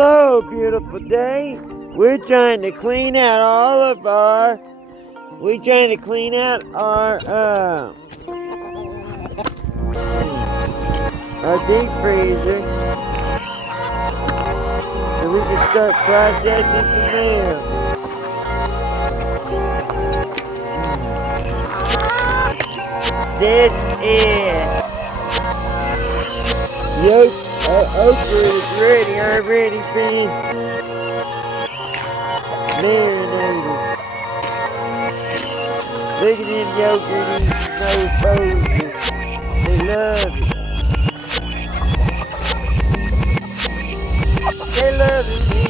Hello, beautiful day. We're trying to clean out our deep freezer so we can start processing some milk. This is okra is ready, already been marinated. Look at them yogurt mofos. They love it. They love it, man.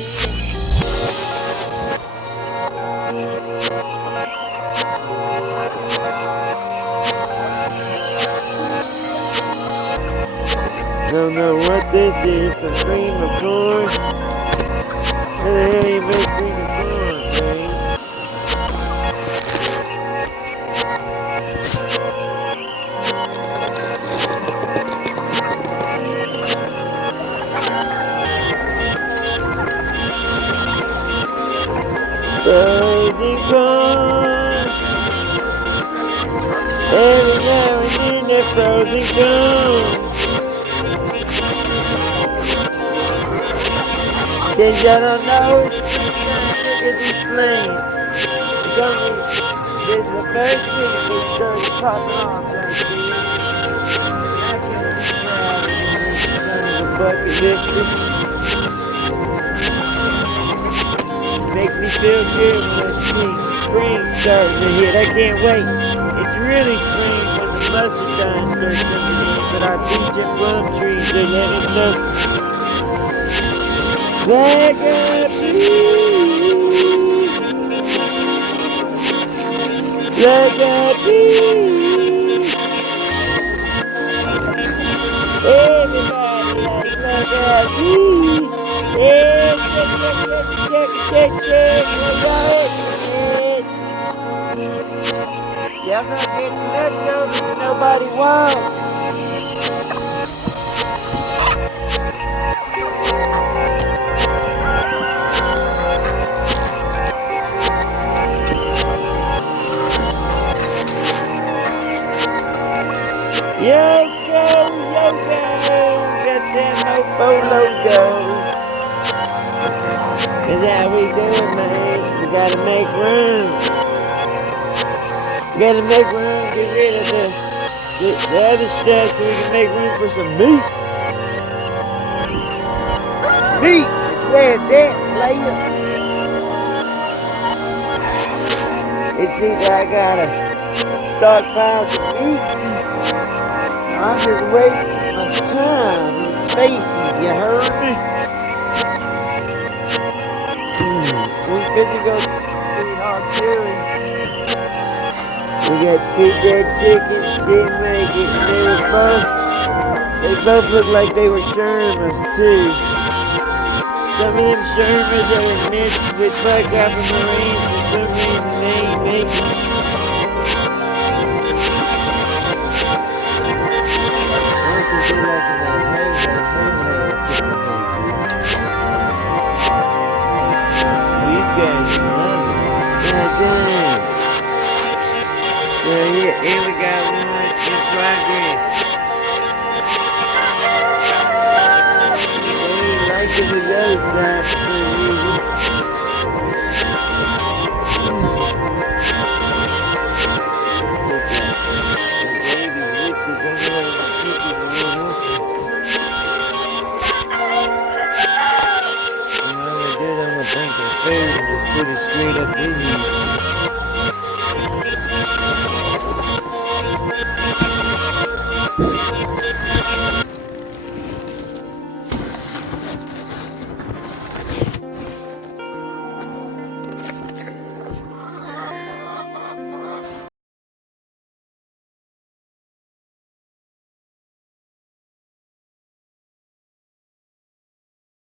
Don't know what this is, some cream of corn. How the hell you make cream of corn, man? Frozen corn. Every now and then they're frozen corn. Cause y'all don't know, look at these flames. It's only, there's the first thing that they started popping off right there. I can't be proud of this son of a bucket lifter. Makes me feel good when I see spring starting to hit. I can't wait. It's really spring when the mustard time starts coming in, but our peach and plum trees, they're letting us know. Like a bee, like a bee. Everybody like a bee. Yeah, y'all not getting leftovers nobody wants. Yo-go, yo-go, got that mofo logo. That's how we do it, man. We gotta make room. We gotta make room, get rid of the other stuff so we can make room for some meat. Meat is where it's at, player. It's either I gotta stockpile some meat, I'm just wasting my time and faces, you heard me? We finna go eat hot chili. We got two dead chickens, didn't make it, and they both looked like they were Shermans too. Some of them Shermans that were mixed with Buck Apple Marines, for some reason they ain't making it. Here we got one in progress. We like it with those types for some reason. I'm gonna drink the food and just put it straight up in here.